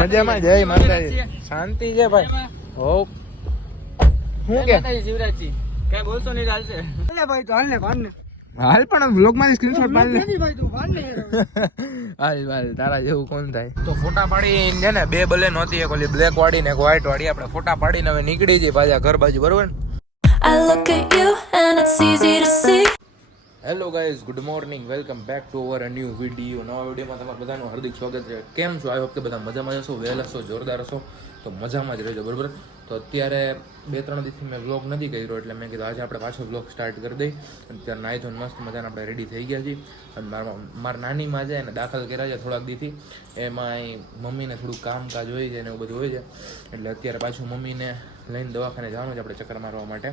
મજામાં જય માતાજી શાંતિ છે ભાઈ હો હું કે શિવરાજજી કઈ બોલશો નહીં ચાલશે ભાઈ તો હાલ ને ભાન ને હાલ પણ વ્લોગ માં સ્ક્રીનશોટ પાડી લે ભાઈ તું ભાન ને હાલ તારા જેવું કોણ થાય તો ફોટા પાડી છે ને બે બલે નહોતી એક ઓલી બ્લેક વાળી ને એક વ્હાઈટ વાળી આપણે ફોટા પાડીને હવે નીકળી જઈએ પાછા ઘર બાજુ બરોબર ને I look at you and it's easy to see. Hello guys good morning welcome back to our a new video નવા વિડીયોમાં તમારું બધાનું હાર્દિક સ્વાગત છે કેમ છો આઈ હોપ કે બધા મજામાં હશો વહેલા હશો જોરદાર હશો તો મજામાં જ રહેજો બરાબર તો અત્યારે 2-3 દિવસથી મેં વ્લોગ નથી કર્યો એટલે મેં કીધું આજે આપણે પાછો વ્લોગ સ્ટાર્ટ કરી દઈ અત્યારે નાહી ધોઈને મસ્ત મજાને આપણે રેડી થઈ ગયા છીએ અને મારા નાનીમાં જાય ને દાખલ કર્યા છે થોડાક દીથી એમાં મમ્મીને થોડું કામકાજ હોય છે ને એવું બધું હોય છે એટલે અત્યારે પાછું મમ્મીને લઈને દવાખાને જવાનું છે આપણે ચક્કર મારવા માટે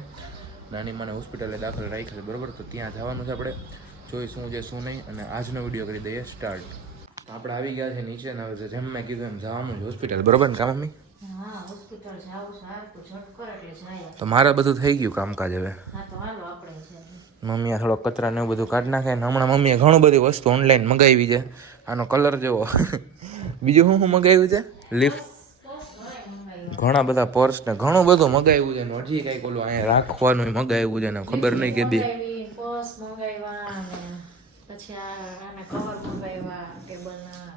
નાની મને હોસ્પિટલે દાખલ રાખી છે બરાબર તો ત્યાં જવાનું છે આપણે જોઈ શું છે શું નહીં અને આજનો વિડીયો કરી દઈએ સ્ટાર્ટ તો આપણે આવી ગયા છે નીચે ને હવે જેમ મેં કીધું એમ જવાનું છે હોસ્પિટલ બરાબર ને કા મમ્મી તો મારે બધું થઈ ગયું કામકાજ હવે મમ્મી આ થોડો કચરા ને એવું બધું કાઢી નાખે ને હમણાં મમ્મીએ ઘણું બધી વસ્તુ ઓનલાઈન મંગાવી છે આનો કલર જેવો બીજું શું મંગાવ્યું છે લિફ્ટ ઘણા બધા પર્સ ને ઘણું બધું મગાવ્યું છે ને હજી કઈક ઓલું અહીંયા રાખવાનું મગાવ્યું છે ને ખબર નહીં કે બે પર્સ મંગાવ્યા પછી આના કવર મંગાવ્યા ટેબલના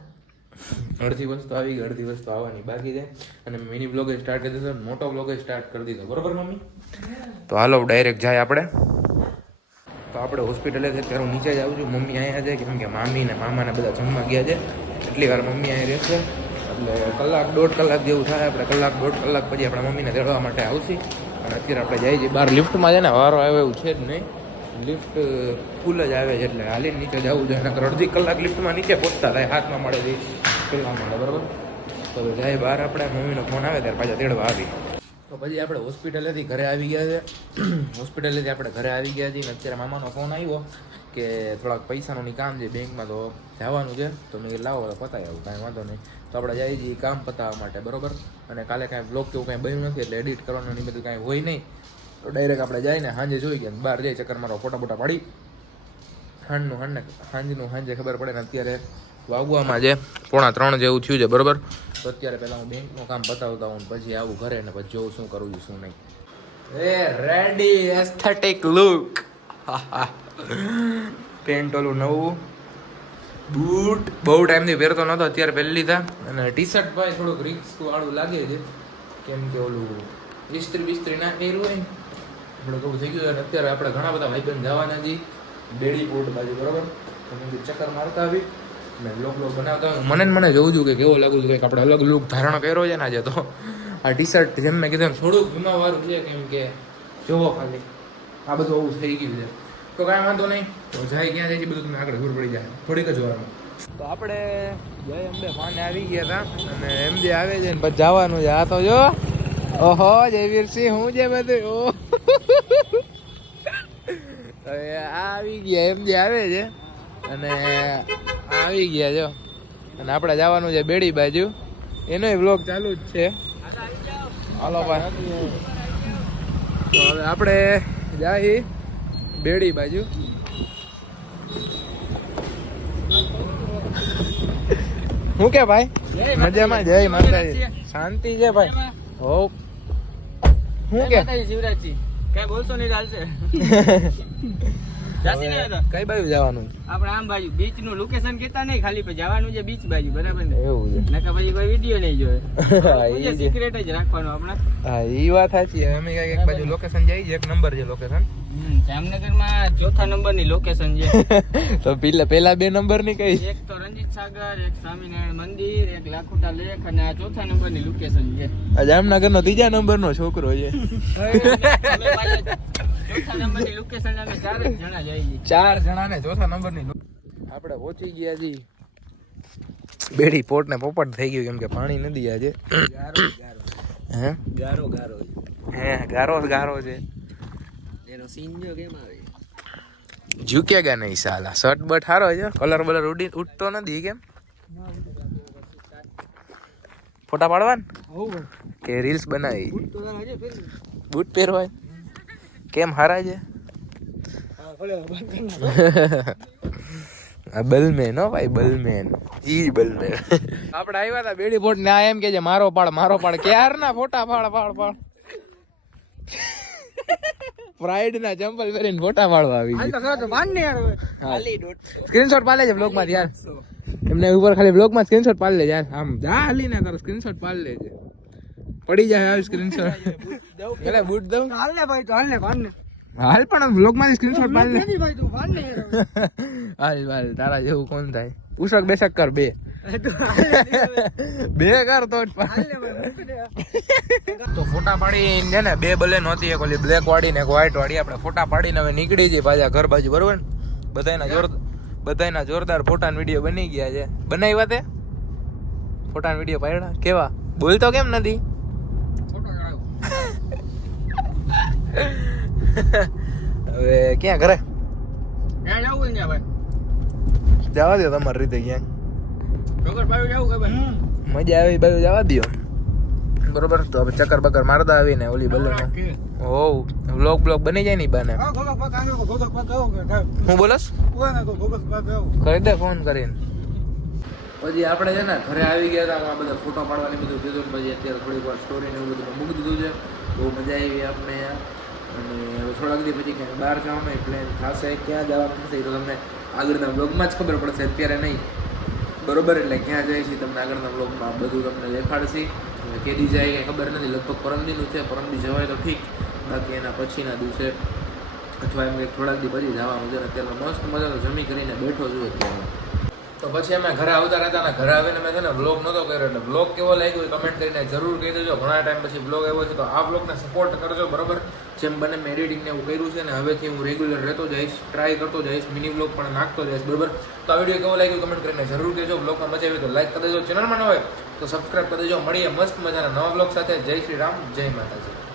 અડધી વસ્તુ આવી ગઈ અડધી વસ્તુ આવવાની બાકી છે અને મિની બ્લોગ સ્ટાર્ટ કરી દીધો મોટો બ્લોગ સ્ટાર્ટ કરી દીધો બરોબર મમ્મી તો હાલો ડાયરેક્ટ જાય આપણે તો આપણે હોસ્પિટલે છે ત્યારે હું નીચે જ આવું છું મમ્મી અહીંયા છે કેમ કે મામી ને મામા ને બધા જમવા ગયા છે એટલી વાર મમ્મી અહીંયા રહેશે એટલે કલાક દોઢ કલાક જેવું થાય આપણે કલાક દોઢ કલાક પછી આપણા મમ્મીને તેડવા માટે આવશે અને અત્યારે આપણે જઈએ છીએ બહાર લિફ્ટમાં છે ને વારો આવે એવું છે જ નહીં લિફ્ટ ફૂલ જ આવે છે એટલે હાલીને નીચે જવું જોઈએ નકર અડધી કલાક લિફ્ટમાં નીચે પહોંચતા થાય હાથમાં મળે છે પેલા મળે બરાબર તો જાય બહાર આપણે મમ્મીનો ફોન આવે ત્યારે પાછા તેડવા આવી તો પછી આપણે હોસ્પિટલેથી ઘરે આવી ગયા છે હોસ્પિટલેથી આપણે ઘરે આવી ગયા છીએ અત્યારે મામાનો ફોન આવ્યો કે થોડાક પૈસાનું કામ છે બેંકમાં તો જવાનું છે તો મેં લાવો પતાવી આવું કાંઈ વાંધો નહીં તો આપણે જઈએ છીએ કામ પતાવવા માટે બરાબર અને કાલે કાંઈ બ્લોગ કેવું કાંઈ બન્યું નથી એટલે એડિટ કરવાનું ને બધું કાંઈ હોય નહીં તો ડાયરેક્ટ આપણે જઈને સાંજે જોઈ ગયા બહાર જઈ ચક્કર મારો ફોટા બોટા પાડી સાંજે ખબર પડે ને અત્યારે વાગવામાં છે 2:45 જેવું થયું છે બરાબર તો અત્યારે પહેલાં હું બેંકનું કામ પતાવતા હું પછી આવું ઘરે ને પછી જોઉં શું કરવું શું નહીં એ રેડી એસ્થેટિક લુક પેન્ટ ઓલું નવું બૂટ બહુ ટાઈમથી પહેરતો નહોતો અત્યારે પહેરી લીધા અને ટી શર્ટ ભાઈ થોડુંક રિસ્ક વાળું લાગે છે કેમ કે ઓલું ઇસ્ત્રી ના પહેર્યું હોય ને થોડુંક એવું થઈ ગયું અને અત્યારે આપણે ઘણા બધા ભાઈબંધ જવાના છીએ બેડીપોર્ટ બાજુ બરાબર ચક્કર મારતા આવી ને બ્લોગ બનાવતા મને જોઉં છું કે કેવો લાગુ છું કંઈક આપણે અલગ લુક ધારણ કર્યો છે ને આજે તો આ ટી શર્ટ જેમ મેં કીધું થોડુંક ગુમાવાળું છે કેમ કે જોવો ખાલી આ બધું આવું થઈ ગયું છે તો કાંઈ વાંધો નહીં તો જાય ક્યાં જાય બધું તમને આગળ ખબર પડી જાય થોડીક જ વારમાં તો આપણે જય અંબે ફાને આવી ગયા હતા અને એમજે આવે છે ને પછી જવાનું છે આ તો જો ઓહો જયવીરસિંહ હું છે બધું ઓ આવી ગયા એમજે આવે છે અને આવી ગયા જો અને આપણે જવાનું છે બેડી બાજુ એનોય વ્લોગ ચાલુ જ છે હાલો ભાઈ તો હવે આપણે જાય બેડી બાજુ શું કે ભાઈ મજામાં જય માતાજી શાંતિ છે ભાઈ હો શું કે શિવરાજજી કઈ બોલશો નહીં ચાલશે કઈ બાજુ જવાનું આપણે આમ બાજુ બીચ નું લોકેશન કેતા નહીં ખાલી પછી જવાનું છે બીચ બાજુ બરાબર ને એવું છે નકર પછી કોઈ વિડીયો નહીં જોવે સિક્રેટ જ રાખવાનું આપણે હા એ વાત સાચી અમે એક બાજુ લોકેશન જઈએ છીએ 1 નંબર છે લોકેશન જામનગર માં 4થા નંબર ની લોકેશન છે તો પેલા 2 નંબર ની કઈ એક તો રંજીત સાગર એક સ્વામિનારાયણ મંદિર એક લાખોટા લેક અને આ 4થા નંબર ની લોકેશન છે આ જામનગર નો 3જા નંબર નો છોકરો છે 4થા નંબર ની લોકેશન અમે 4 જણા જઈએ 4 જણા ને 4થા નંબર ની આપણે પહોંચી ગયા જી બેડી પોર્ટ ને પોપટ થઈ ગયું કેમ કે પાણી નથી આજે હે ગારો છે એનો સીન જો કેમ આવે ઝુકેગા નહીં સાલા શર્ટ બટ હારો છે કલર બલર ઉડતો નથી કેમ ફોટા પાડવાના કે રીલ્સ બનાવી બૂટ પહેરવાય કેમ હારા છે આ બલમેન હો ભાઈ બલમેન ઈ બલ ને આપણે આવ્યા હતા બેડી ફોટ ને આ એમ કે છે મારો પાડ ક્યાર ના ફોટા પાડ પ્રાઇડ ના ચંપલ પહેરીને ફોટા પાડવા આવી સ્ક્રીનશોટ પાડ લેજે બ્લોગ માં યાર એમને ઉપર ખાલી બ્લોગ માં સ્ક્રીનશોટ પાડ લેજે યાર આમ જા હાલી ના તારો સ્ક્રીનશોટ પાડ લેજે પડી જાય આવી સ્ક્રીનશોટ એટલે બૂટ દઉં હાલ પણ બ્લોગ માં સ્ક્રીનશોટ પાડ લે હાલ તારા જેવું કોણ થાય ઉષક બેશક કર બે કર તો ફોટા પાડી છે ને બે બલે નહોતી એક ઓલી બ્લેક વાળી ને એક વ્હાઈટ વાળી આપણે ફોટા પાડીને હવે નીકળી જઈએ પાછા ઘર બાજુ બરોબર ને બધાયના જોરદાર ફોટા વિડીયો બની ગયા છે બનાવ્યા તે ફોટા વિડીયો પાડ્યા કેવા બોલતો કેમ નથી હવે ક્યાં ઘરે જવા દો તમારી રીતે ક્યાંક મજા આવી બાજુ જવા દો બરોબર તો હવે ચક્કર બકર મારતા આવીને ઓલી બલે વ્લોગ બની જાય ને બાને હું બોલસ કરી દે ફોન કરીને પછી આપણે છે ને ઘરે આવી ગયા હતા આ બધા ફોટો પાડવાની બધું કીધું પછી અત્યારે થોડીક વાર સ્ટોરી ને એવું બધું મૂકી દીધું છે બહુ મજા આવી આપણે અને હવે થોડાક દી પછી ક્યાંક બહાર જવાનો પ્લાન થશે ક્યાં જવાનું થશે તો તમને આગળના બ્લોગમાં જ ખબર પડશે અત્યારે નહીં બરોબર એટલે ક્યાં જાય છે તમને આગળના બ્લોગમાં બધું તમને દેખાડશે કેદી જાય કંઈ ખબર નથી લગભગ પરમદીનું છે પરમદી જવાય તો ઠીક બાકી એના પછીના દિવસે અથવા એમ કંઈક થોડાક દી પછી જવાનું છે અત્યારે મસ્ત મજાનો જમી કરીને બેઠો છું અત્યારે તો પછી અમે ઘરે આવતા રહેતા ને ઘરે આવીને મેં છે ને વ્લોગ નહોતો કર્યો એટલે વ્લોગ કેવો લાગ્યો એ કમેન્ટ કરીને જરૂર કહી દેજો ઘણા ટાઈમ પછી વ્લોગ આવ્યો છે તો આ વ્લોગને સપોર્ટ કરજો બરોબર જેમ બને મેં એડિટિંગ ને એવું કર્યું છે ને હવેથી હું રેગ્યુલર રહેતો જઈશ ટ્રાય કરતો જઈશ મિની વ્લોગ પણ નાખતો જઈશ બરોબર તો આ વિડીયો કેવો લાગ્યો કમેન્ટ કરીને જરૂર કહેજો વ્લોગમાં મજા આવી તો લાઈક કરી દેજો ચેનલમાં ન હોય તો સબસ્ક્રાઈબ કરી દેજો મળીએ મસ્ત મજાના નવા વ્લોગ સાથે જય શ્રી રામ જય માતાજી